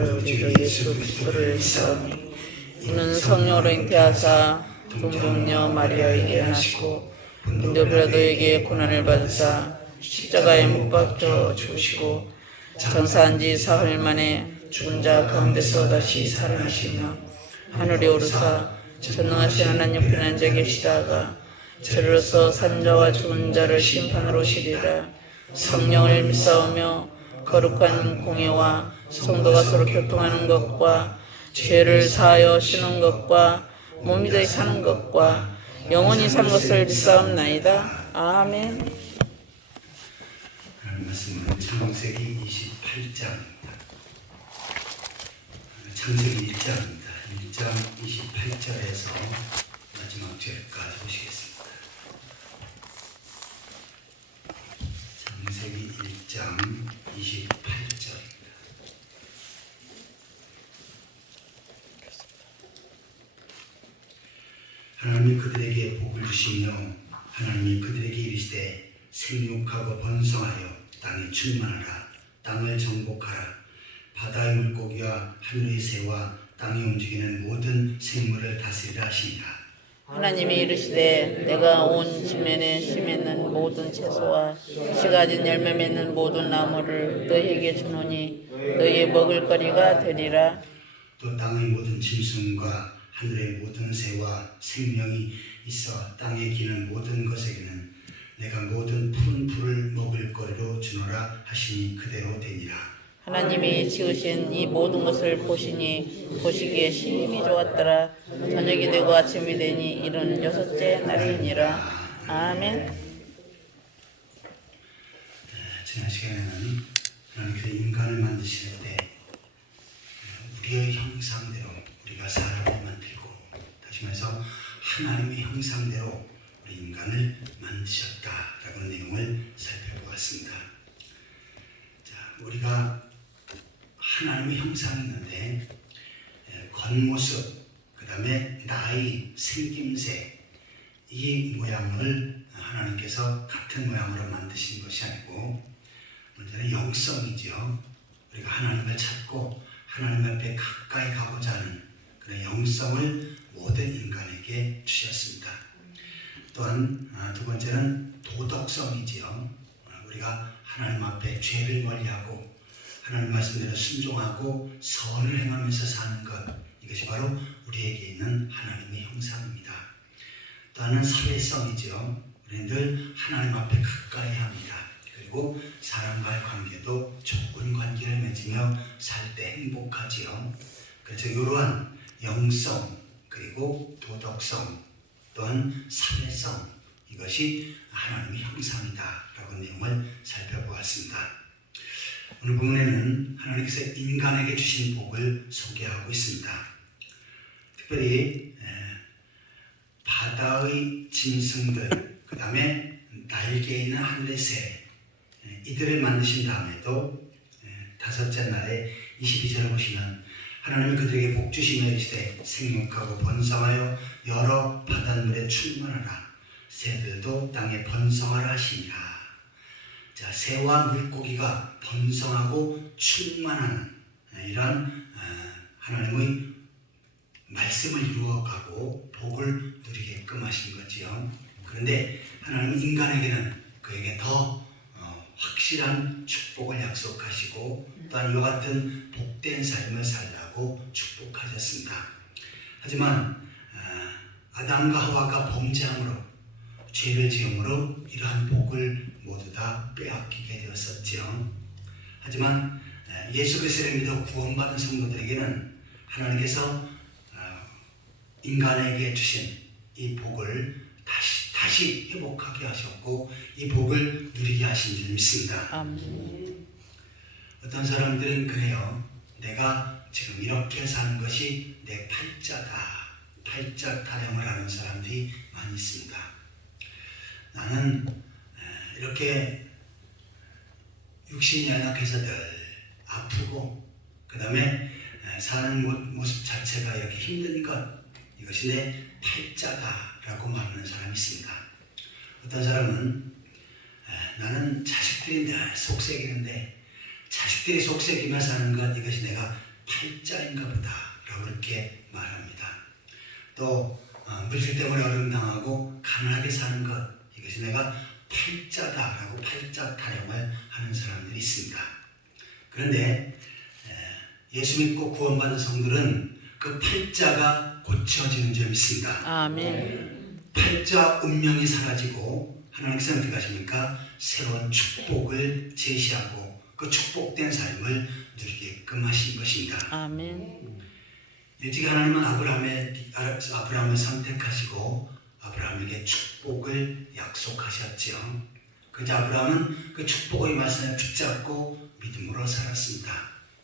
아들 우리 주 예수 그리스도를 믿사오니 이는 성령으로 잉태하사 동정녀 마리아에게 나시고 본dio 빌라도에게 고난을 받으사 십자가에 못 박혀 죽으시고 장사한 지 사흘 만에 죽은 자 가운데서 다시 살아나시며 하늘에 오르사 전능하신 하나님 옆에 앉아 계시다가 저리로서 산 자와 죽은 자를 심판하러 오시리라. 성령을 믿사오며 거룩한 공예와 성도가 서로 교통하는 것과 죄를 사하여 쉬는 것과 몸이 되어 사는 것과 영원히 사는 것을 믿사옵나이다. 아멘. 하나님 말씀은 창세기 28장입니다. 창세기 1장입니다. 1장 28절에서 마지막 절까지 보시겠습니다. 창세기 1장 28절입니다. 하나님이 그들에게 복을 주시며 하나님이 그들에게 이르시되 생육하고 번성하여 땅에 충만하라. 땅을 정복하라. 바다의 물고기와 하늘의 새와 땅에 움직이는 모든 생물을 다스리라 하시니라. 하나님이 이르시되 내가 온 지면에 심있는 모든 채소와 씨 가진 열매 맺는 모든 나무를 너희에게 주노니 너희의 먹을 거리가 되리라. 또 땅의 모든 짐승과 하늘의 모든 새와 생명이 있어 땅에 기는 모든 것에게는 내가 모든 푸른 풀을 먹을 거리로 주노라 하시니 그대로 되니라. 하나님이 지으신 이 모든 것을 보시니 보시기에 심히 좋았더라. 저녁이 되고 아침이 되니 이른 여섯째 날이니라. 아멘. 지난 시간에는 하나님께서 인간을 만드실 때 우리의 형상대로 우리가 사람을 만들고, 다시 말해서 하나님의 형상대로 우리 인간을 만드셨다라고 하는 내용을 살펴보았습니다. 자, 우리가 하나님의 형상이 있는데 겉모습, 그 다음에 나이, 생김새, 이 모양을 하나님께서 같은 모양으로 만드신 것이 아니고 문제는 영성이죠. 우리가 하나님을 찾고 하나님 앞에 가까이 가고자 하는 그런 영성을 모든 인간에게 주셨습니다. 또한 두 번째는 도덕성이지요. 우리가 하나님 앞에 죄를 멀리하고 하나님 말씀대로 순종하고 선을 행하면서 사는 것, 이것이 바로 우리에게 있는 하나님의 형상입니다. 또 하나는 사회성이죠. 우리는 늘 하나님 앞에 가까이 합니다. 그리고 사람과의 관계도 좋은 관계를 맺으며 살 때 행복하지요. 그래서 이러한 영성, 그리고 도덕성, 또한 사회성, 이것이 하나님의 형상이다라고 내용을 살펴보았습니다. 오늘 본문에는 하나님께서 인간에게 주신 복을 소개하고 있습니다. 특별히 바다의 짐승들, 그 다음에 날개 있는 하늘의 새, 이들을 만드신 다음에도 다섯째 날에 22절을 보시면 하나님이 그들에게 복 주시며 이르시되 생육하고 번성하여 여러 바닷물에 충만하라. 새들도 땅에 번성하라 하시니라. 자, 새와 물고기가 번성하고 충만한 이러한 하나님의 말씀을 이루어가고 복을 누리게끔 하신 거지요. 그런데 하나님은 인간에게는 그에게 더 확실한 축복을 약속하시고 또한 이와 같은 복된 삶을 살라고 축복하셨습니다. 하지만 아담과 하와가 범죄함으로, 죄를 지음으로 이러한 복을 모두 다 빼앗기게 되었었죠. 하지만 예수 그리스도를 믿어 구원받은 성도들에게는 하나님께서 인간에게 주신 이 복을 다시 회복하게 하셨고 이 복을 누리게 하신 줄 믿습니다. 아멘. 어떤 사람들은 그래요. 내가 지금 이렇게 사는 것이 내 팔자다. 팔자 타령을 하는 사람들이 많이 있습니다. 나는 이렇게 육신이 연약해서 늘 아프고 그 다음에 사는 모습 자체가 이렇게 힘든 것, 이것이 내 팔자다라고 말하는 사람이 있습니다. 어떤 사람은 나는 자식들이 늘 속썩이는데 자식들이 속썩이며 사는 것, 이것이 내가 팔자인가 보다 라고 이렇게 말합니다. 또 물질 때문에 어려움 당하고 가난하게 사는 것, 이것이 내가 팔자다라고 팔자 타령을 하는 사람들이 있습니다. 그런데 예수 믿고 구원받은 성들은 그 팔자가 고쳐지는 점이 있습니다. 아멘. 팔자 운명이 사라지고 하나님께서 어떻게 하십니까? 새로운 축복을 제시하고 그 축복된 삶을 누리게끔 하신 것입니다. 아멘. 일찍 하나님은 아브라함을 선택하시고 아브라함에게 축복을 약속하셨죠. 그래서 아브라함은 그 축복의 말씀에 붙잡고 믿음으로 살았습니다.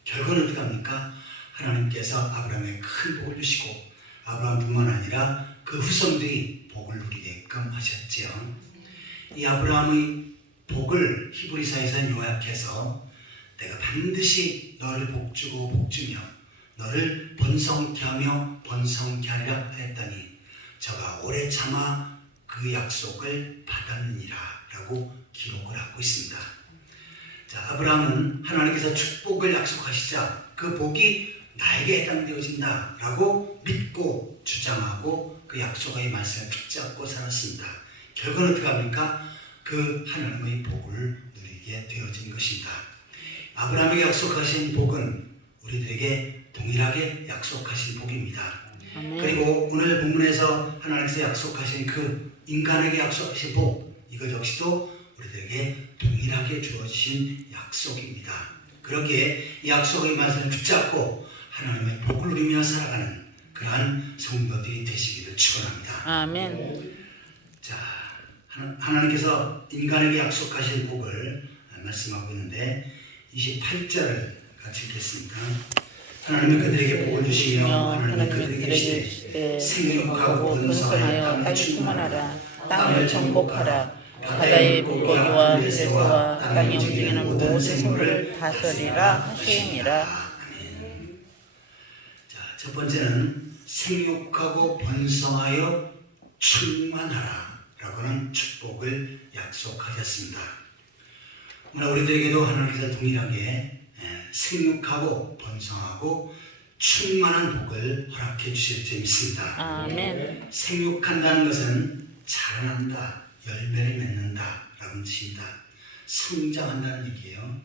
결국은 어떻게 합니까? 하나님께서 아브라함에게 큰 복을 주시고 아브라함뿐만 아니라 그 후손들이 복을 누리게끔 하셨죠. 이 아브라함의 복을 히브리서에서 요약해서 내가 반드시 너를 복주고 복주며 너를 번성케 하며 번성케 하리라 하였더니 저가 오래 참아 그 약속을 받았느니라 라고 기록을 하고 있습니다. 자, 아브라함은 하나님께서 축복을 약속하시자 그 복이 나에게 해당되어진다 라고 믿고 주장하고 그 약속의 말씀을 붙잡고 살았습니다. 결국은 어떻게 합니까? 그 하나님의 복을 누리게 되어진 것입니다. 아브라함에게 약속하신 복은 우리들에게 동일하게 약속하신 복입니다. 아멘. 그리고 오늘 본문에서 하나님께서 약속하신 그 인간에게 약속하신 복, 이것 역시도 우리들에게 동일하게 주어지신 약속입니다. 그러기에 이 약속의 말씀을 붙잡고 하나님의 복을 누리며 살아가는 그러한 성도들이 되시기를 축원합니다. 아멘. 자, 하나님께서 인간에게 약속하신 복을 말씀하고 있는데 28절을 같이 읽겠습니다. 하나님은 그들에게 복을 주시며 하나님은 그들에게 이르시되 생육하고 번성하여 땅에 충만하라. 땅을 정복하라. 바다의 물고기와 해서와 땅에 움직이는 모든 생물을 다스리라 하시니라. 자, 첫 번째는 생육하고 번성하여 충만하라 라고는 축복을 약속하셨습니다. 오늘 우리들에게도 하나님께서 동일하게 생육하고 번성하고 충만한 복을 허락해 주실 줄 믿습니다. 아멘. 생육한다는 것은 자라난다, 열매를 맺는다 라는 뜻입니다. 성장한다는 얘기예요.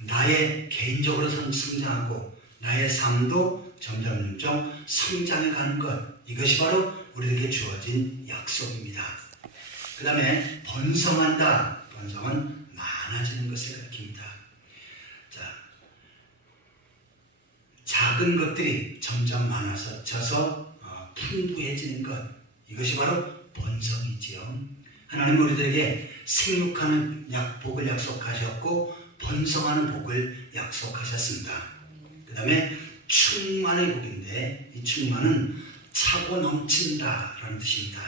나의 개인적으로 성장하고 나의 삶도 점점 성장해 가는 것, 이것이 바로 우리에게 주어진 약속입니다. 그 다음에 번성한다. 번성은 많아지는 것을 가리킵니다. 자, 작은 것들이 점점 많아져서 풍부해지는 것, 이것이 바로 번성이지요. 하나님은 우리들에게 생육하는 복을 약속하셨고 번성하는 복을 약속하셨습니다. 그 다음에 충만의 복인데 이 충만은 차고 넘친다라는 뜻입니다.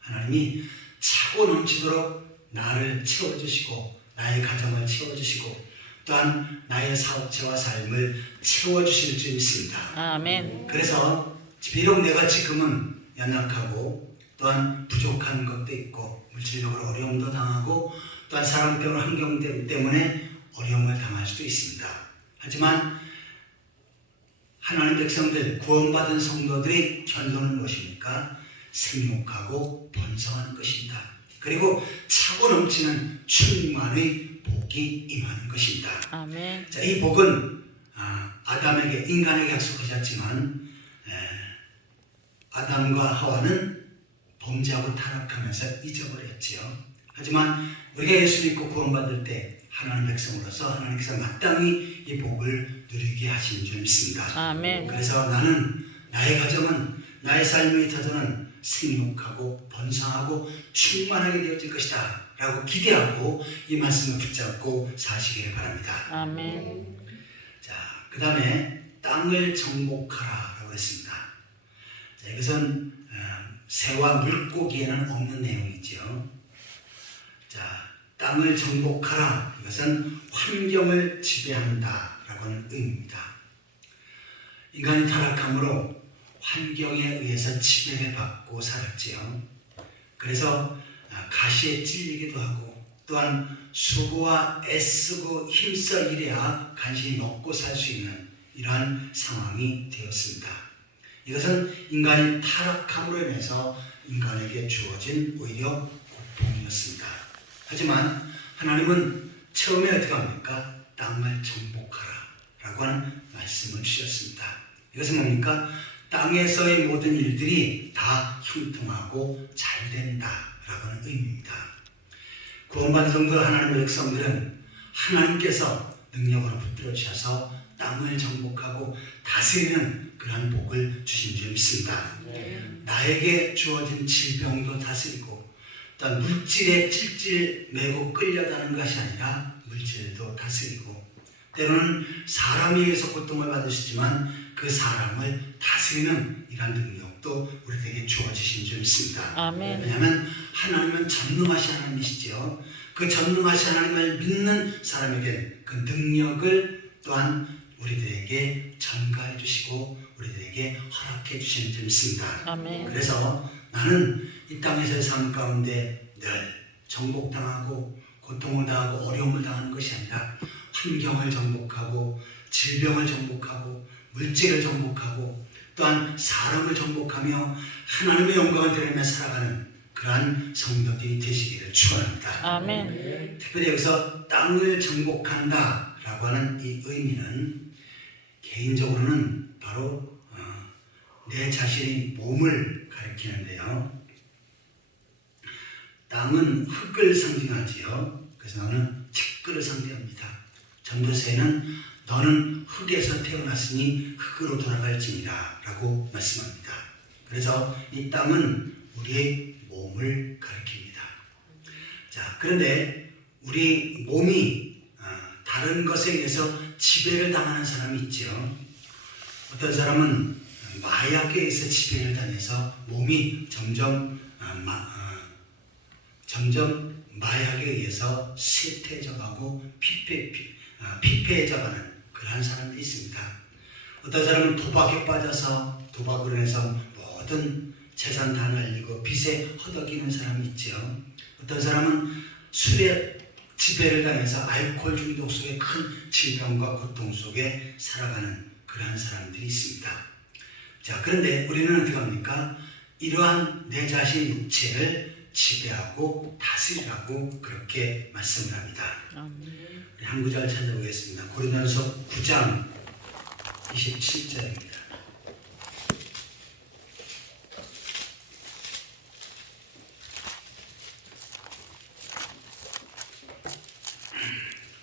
하나님이 차고 넘치도록 나를 채워주시고 나의 가정을 채워주시고 또한 나의 사업체와 삶을 채워주실 줄 믿습니다. 아멘. 그래서 비록 내가 지금은 연약하고 또한 부족한 것도 있고 물질적으로 어려움도 당하고 또한 사람 때문에 환경 때문에 어려움을 당할 수도 있습니다. 하지만 하나님 백성들, 구원받은 성도들이 견도는 무엇입니까? 생육하고 번성하는 것입니다. 그리고 차고 넘치는 충만의 복이 임하는 것입니다. 아멘. 자, 이 복은 아담에게, 인간에게 약속하셨지만 아담과 하와는 범죄하고 타락하면서 잊어버렸지요. 하지만 우리가 예수 믿고 구원받을 때 하나님 백성으로서 하나님께서 마땅히 이 복을 누리게 하신 줄 믿습니다. 아멘. 그래서 나는, 나의 가정은, 나의 삶의 터전은 생육하고 번성하고 충만하게 되어질 것이다 라고 기대하고 이 말씀을 붙잡고 사시기를 바랍니다. 아멘. 자, 그 다음에 땅을 정복하라 라고 했습니다. 자, 이것은 새와 물고기에는 없는 내용이죠. 자, 땅을 정복하라, 이것은 환경을 지배한다 라고 하는 의미입니다. 인간이 타락함으로 환경에 의해서 지배를 받고 살았지요. 그래서 가시에 찔리기도 하고 또한 수고와 애쓰고 힘써 일해야 간신히 먹고 살 수 있는 이러한 상황이 되었습니다. 이것은 인간이 타락함으로 인해서 인간에게 주어진 오히려 고통이었습니다. 하지만 하나님은 처음에 어떻게 합니까? 땅을 정복하라 라고 하는 말씀을 주셨습니다. 이것은 뭡니까? 땅에서의 모든 일들이 다 형통하고 잘 된다 라고 하는 의미입니다. 구원받은 성도 하나님의 백성들은 하나님께서 능력으로 붙들어 주셔서 땅을 정복하고 다스리는 그러한 복을 주신 줄 믿습니다. 나에게 주어진 질병도 다스리고 또한 물질에 찔찔 매고 끌려가는 것이 아니라 물질도 다스리고 때로는 사람에 의해서 고통을 받으시지만 그 사람을 다스리는 이러한 능력도 우리에게 주어지신 줄 믿습니다. 아멘. 왜냐하면 하나님은 전능하신 하나님이시죠. 그 전능하신 하나님을 믿는 사람에게 그 능력을 또한 우리들에게 전가해 주시고 우리들에게 허락해 주시는 줄 믿습니다. 아멘. 그래서 나는 이 땅에서의 삶 가운데 늘 정복당하고 고통을 당하고 어려움을 당하는 것이 아니라 환경을 정복하고 질병을 정복하고 물질을 정복하고 또한 사람을 정복하며 하나님의 영광을 드리며 살아가는 그러한 성도들이 되시기를 축원합니다. 아멘. 특별히 여기서 땅을 정복한다 라고 하는 이 의미는 개인적으로는 바로 내 자신의 몸을 가리키는데요. 땅은 흙을 상징하지요. 그래서 나는 책글을 상징합니다. 전도서에는 너는 흙에서 태어났으니 흙으로 돌아갈지니라 라고 말씀합니다. 그래서 이 땅은 우리의 몸을 가리킵니다. 자, 그런데 우리 몸이 다른 것에 의해서 지배를 당하는 사람이 있죠. 어떤 사람은 마약에 의해서 지배를 당해서 몸이 점점 마약에 의해서 쇠퇴해져가고 피폐해져가는 그러한 사람들이 있습니다. 어떤 사람은 도박에 빠져서 도박으로 인해서 모든 재산 다 날리고 빚에 허덕이는 사람이 있죠. 어떤 사람은 술에 지배를 당해서 알코올 중독 속에 큰 질병과 고통 속에 살아가는 그러한 사람들이 있습니다. 자, 그런데 우리는 어떻게 합니까? 이러한 내 자신의 육체를 지배하고 다스리라고 그렇게 말씀을 합니다. 한 구절 찾아보겠습니다. 고린도전서 9장 27절입니다.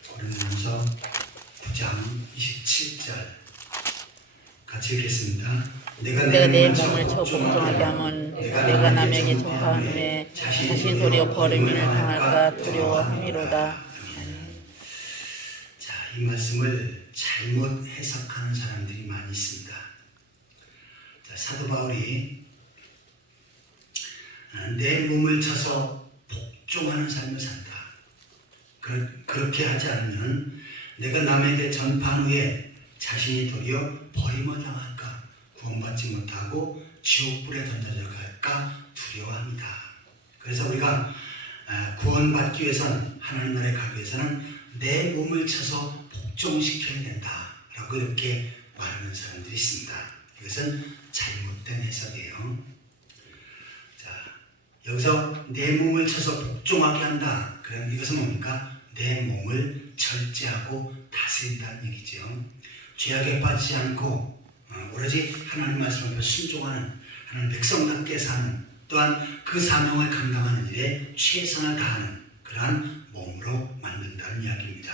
고린도전서 9장 27절 같이 읽겠습니다. 내가 내 몸을 쳐 복종하게 하면 내가 남에게 전파한 후에 자신 도리어 버림을 당할까 두려워함이로다. 자, 이 말씀을 잘못 해석하는 사람들이 많이 있습니다. 자, 사도 바울이 내 몸을 쳐서 복종하는 삶을 산다. 그렇게 하지 않으면 내가 남에게 전파한 후에 자신이 도리어 버림을 당할까 구원받지 못하고 지옥불에 던져져 갈까 두려워합니다. 그래서 우리가 구원받기 위해서는 하나님 나라에 가기 위해서는 내 몸을 쳐서 복종시켜야 된다라고 이렇게 말하는 사람들이 있습니다. 이것은 잘못된 해석이에요. 자, 여기서 내 몸을 쳐서 복종하게 한다. 그럼 이것은 뭡니까? 내 몸을 절제하고 다스린다는 얘기죠. 죄악에 빠지지 않고 오로지 하나님 말씀 앞에 순종하는 하나님 백성답게 사는 또한 그 사명을 감당하는 일에 최선을 다하는 그러한 몸으로 만든다는 이야기입니다.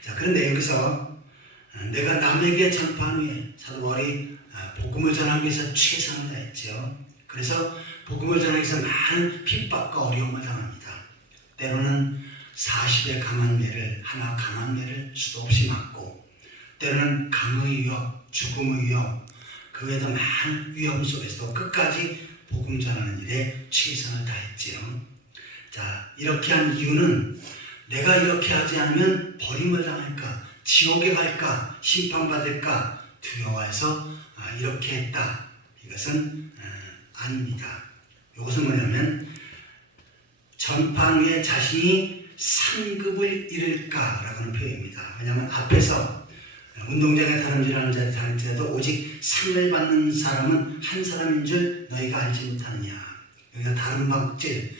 자, 그런데 여기서 내가 남에게 전파한 후에 사도 바울이 복음을 전하기 위해서 최선을 다했죠. 그래서 복음을 전하기 위해서 많은 핍박과 어려움을 당합니다. 때로는 40의 강한 매를 하나 강한 매를 수도 없이 맞고 때로는 강의 위협, 죽음의 위협 그 외에도 많은 위험 속에서도 끝까지 복음 전하는 일에 최선을 다했지요. 자, 이렇게 한 이유는 내가 이렇게 하지 않으면 버림을 당할까, 지옥에 갈까, 심판받을까 두려워해서 이렇게 했다. 이것은 아닙니다. 이것은 뭐냐면 전판 후에 자신이 상급을 잃을까라고 하는 표현입니다. 왜냐하면 앞에서 운동장에 다름질하는 자리 다름질해도 오직 상을 받는 사람은 한 사람인 줄 너희가 알지 못하느냐. 여기가 다름박질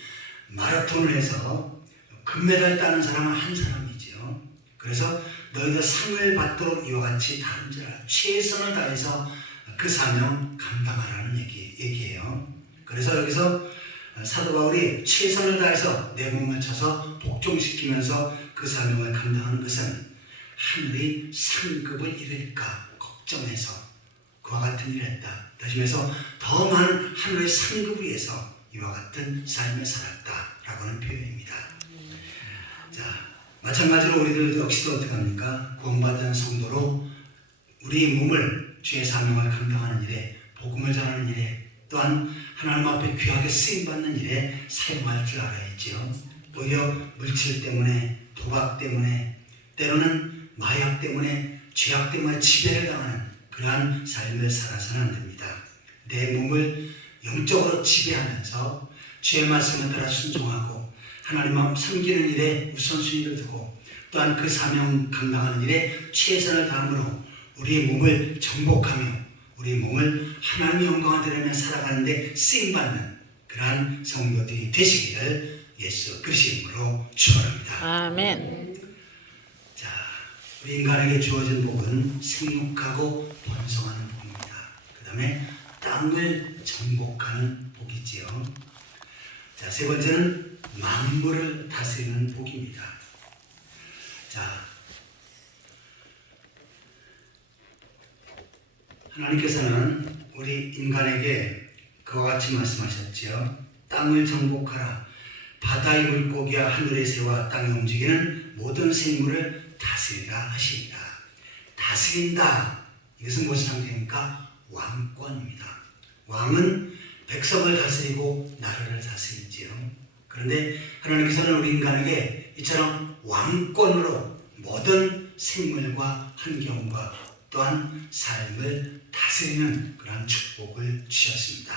마라톤을 해서 금메달 따는 사람은 한 사람이죠. 그래서 너희도 상을 받도록 이와 같이 다름질하라. 최선을 다해서 그 사명 감당하라는 얘기예요. 그래서 여기서 사도 바울이 최선을 다해서 내 몸을 쳐서 복종시키면서 그 사명을 감당하는 것은 하늘이 상급을 이룰까 걱정해서 그와 같은 일을 했다. 다시 말해서 더 많은 하늘의 상급을 위해서 이와 같은 삶을 살았다라고 하는 표현입니다. 자, 마찬가지로 우리들 역시도 어떻게 합니까? 구원받은 성도로 우리 몸을 주의 사명을 감당하는 일에, 복음을 전하는 일에, 또한 하나님 앞에 귀하게 쓰임받는 일에 사용할 줄 알아야지요. 오히려 물질 때문에, 도박 때문에, 때로는 마약 때문에, 죄악 때문에 지배를 당하는 그러한 삶을 살아서는 안 됩니다. 내 몸을 영적으로 지배하면서 주의 말씀을 따라 순종하고 하나님 마음 섬기는 일에 우선순위를 두고 또한 그 사명 감당하는 일에 최선을 다함으로 우리의 몸을 정복하며 우리 몸을 하나님의 영광을 드리며 살아가는데 쓰임받는 그러한 성도들이 되시기를 예수 그리스도의 이름으로 축원합니다. 아멘. 자, 우리 인간에게 주어진 복은 생육하고 번성하는 복입니다. 그 다음에 땅을 정복하는 복이지요. 자, 세 번째는 만물을 다스리는 복입니다. 자, 하나님께서는 우리 인간에게 그와 같이 말씀하셨지요. 땅을 정복하라. 바다의 물고기와 하늘의 새와 땅에 움직이는 모든 생물을 다스리라 하십니다. 다스린다. 이것은 무슨 상태입니까? 왕권입니다. 왕은 백성을 다스리고 나라를 다스리지요. 그런데 하나님께서는 우리 인간에게 이처럼 왕권으로 모든 생물과 환경과 또한 삶을 다스리는 그런 축복을 주셨습니다.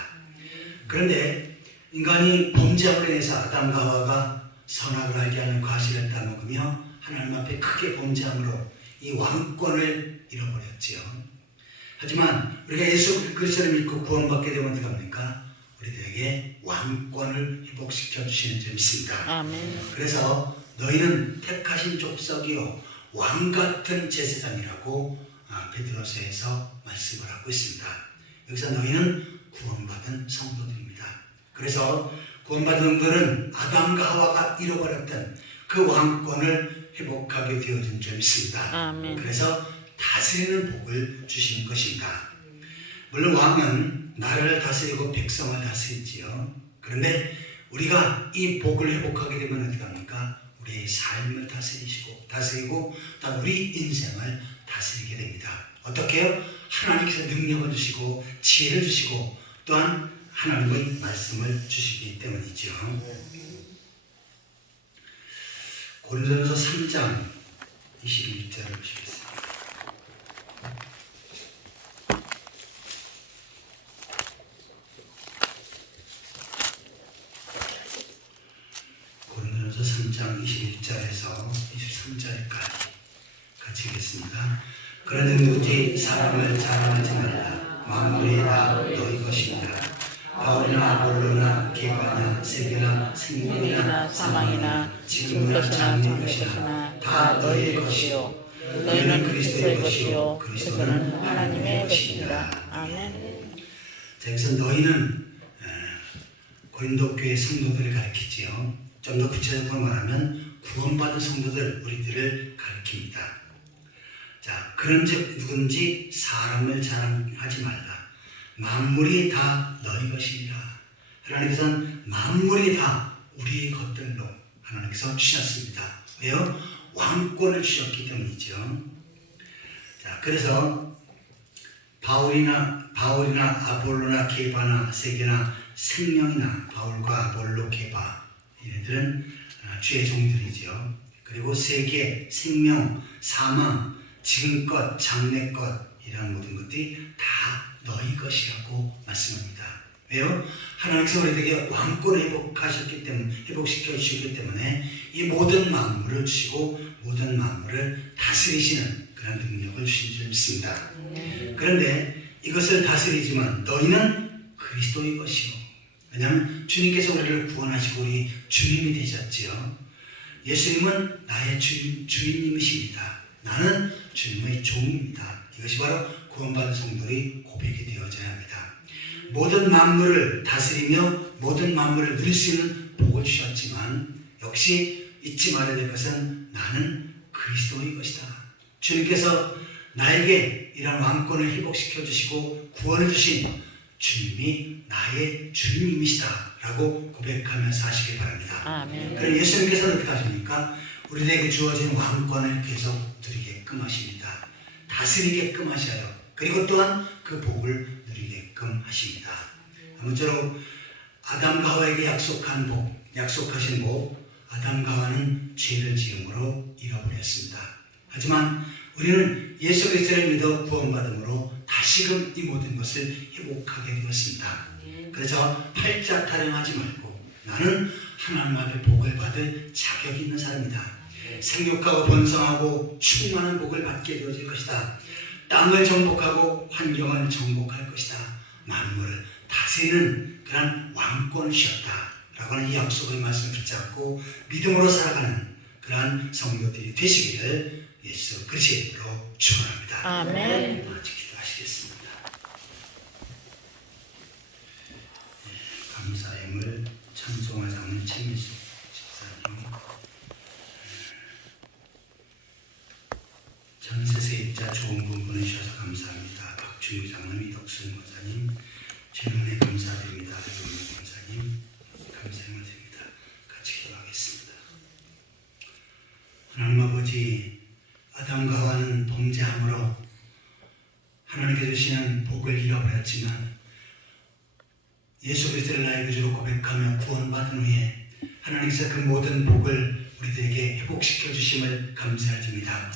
그런데 인간이 범죄함으로 인해서 아담과 하와가 선악을 알게 하는 과실을 따먹으며 하나님 앞에 크게 범죄함으로 이 왕권을 잃어버렸지요. 하지만 우리가 예수 그리스도를 믿고 구원받게 되면 어떻게 합니까? 우리들에게 왕권을 회복시켜 주시는 줄 믿습니다. 아멘. 그래서 너희는 택하신 족속이요 왕같은 제사장이라고 베드로서에서 말씀을 하고 있습니다. 여기서 너희는 구원받은 성도들입니다. 그래서 구원받은 성도는 아담과 하와가 잃어버렸던 그 왕권을 회복하게 되어진 줄 믿습니다. 아멘. 그래서 다스리는 복을 주시는 것입니다. 물론 왕은 나라를 다스리고 백성을 다스리지요. 그런데 우리가 이 복을 회복하게 되면 어떻게 합니까? 우리의 삶을 다스리고 또 우리 인생을 다스리게 됩니다. 어떻게 해요? 하나님께서 능력을 주시고 지혜를 주시고 또한 하나님의 말씀을 주시기 때문이죠. 고린도전서 3장 21절을 보시겠습니다. 고린도전서 3장 21절에서 23절까지 같이 읽겠습니다. 그러는 누구지 사람을 자랑하지 말라. 만물이 다 너희 것이니라. 바울이나 아볼로나 계바나 세계나 생명이나 사망이나 지금이나 장래의 것이나 다 너희의 것이요 너희는 그리스도의 것이요 그리스도는 하나님의 것이니라. 아멘. 자, 여기서 너희는 고린도 교회 성도들을 가리키지요. 좀 더 구체적으로 말하면 구원받은 성도들 우리들을 가리킵니다. 자, 그런즉 누군지 사람을 자랑하지 말라. 만물이 다 너희 것이니라. 하나님께서는 만물이 다 우리의 것들로 하나님께서 주셨습니다. 왜요? 왕권을 주셨기 때문이죠. 자, 그래서 바울이나 아볼로나 게바나 세계나 생명이나 바울과 아볼로 게바 얘네들은 주의 종들이죠. 그리고 세계, 생명, 사망, 지금껏, 장래껏 이런 모든 것들이 다 너희 것이라고 말씀합니다. 왜요? 하나님께서 우리에게 왕권을 회복시켜 주시기 때문에 이 모든 만물을 주시고 모든 만물을 다스리시는 그런 능력을 주신 줄 믿습니다. 그런데 이것을 다스리지만 너희는 그리스도의 것이요. 왜냐하면 주님께서 우리를 구원하시고 우리 주님이 되셨지요. 예수님은 나의 주인님이십니다. 나는 주님의 종입니다. 이것이 바로 구원받은 성도의 고백이 되어져야 합니다. 모든 만물을 다스리며 모든 만물을 누릴 수 있는 복을 주셨지만 역시 잊지 말아야 될 것은 나는 그리스도의 것이다. 주님께서 나에게 이런 왕권을 회복시켜 주시고 구원을 주신 주님이 나의 주님이시다 라고 고백하면서 하시기 바랍니다. 아멘. 그럼 예수님께서는 어떻게 하십니까? 우리에게 주어진 왕권을 계속 누리게끔 하십니다. 다스리게끔 하셔요. 그리고 또한 그 복을 누리게끔 하십니다. 아무쪼록 아담과 하와에게 약속하신 복, 아담과 하와는 죄를 지음으로 잃어버렸습니다. 하지만 우리는 예수 그리스도를 믿어 구원받음으로 다시금 이 모든 것을 회복하게 되었습니다. 그래서 팔자 타령하지 말고 나는 하나님 앞에 복을 받을 자격이 있는 사람이다. 생육하고 번성하고 충만한 복을 받게 되어질 것이다. 땅을 정복하고 환경을 정복할 것이다. 만물을 다스리는 그런 왕권을 주셨다 라고 하는 이 약속의 말씀을 붙잡고 믿음으로 살아가는 그러한 성도들이 되시기를 예수 그리스도로 축원합니다. 아멘. 같이 기도하시겠습니다. 감사임을 찬송하자 하는 최민수 집사님, 전세세입자 좋은 분 보내주셔서 감사합니다. 박준규 장로님, 이덕순 권사님, 주님의 감사드립니다. 유민 권사님, 감사임을 드립니다. 같이 기도하겠습니다. 하나님 아버지, 아담과 하와는 범죄함으로 하나님께 주시는 복을 잃어버렸지만 예수 그리스도를 나의 구주로 고백하며 구원받은 후에 하나님께서 그 모든 복을 우리들에게 회복시켜 주심을 감사드립니다.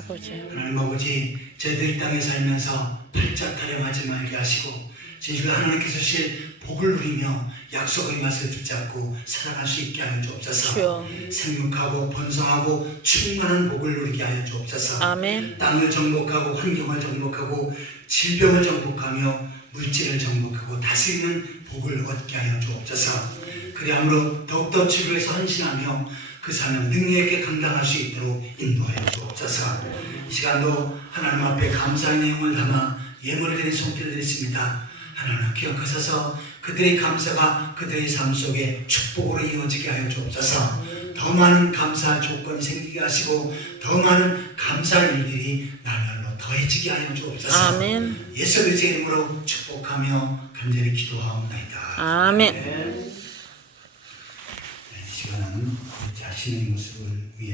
하나님 아버지, 저희들이 땅에 살면서 팔자 타령하지 말게 하시고 저희가 하나님께서 주실 복을 누리며 약속의 맛을 붙잡고 살아갈 수 있게 하여 주옵소서. 생육하고 번성하고 충만한 복을 누리게 하여 주옵소서. 아멘. 땅을 정복하고 환경을 정복하고 질병을 정복하며 물질을 정복하고 다스리는 복을 얻게 하여 주옵소서. 그리함으로 더욱더 주를 헌신하며 그 사명 능력있게 감당할 수 있도록 인도하여 주옵소서. 이 시간도 하나님 앞에 감사의 내용을 담아 예물을 드린 손길을 드렸습니다. 하나님 기억하셔서 그들의 감사가 그들의 삶 속에 축복으로 이어지게 하여 주옵소서. 더 많은 감사할 조건이 생기게 하시고 더 많은 감사할 일들이 날말로 더해지게 하여 주옵소서. 아멘. 예수 그리스도의 이름으로 축복하며 간절히 기도하옵나이다. 아멘. 이 시간은 자신의 모습을 위해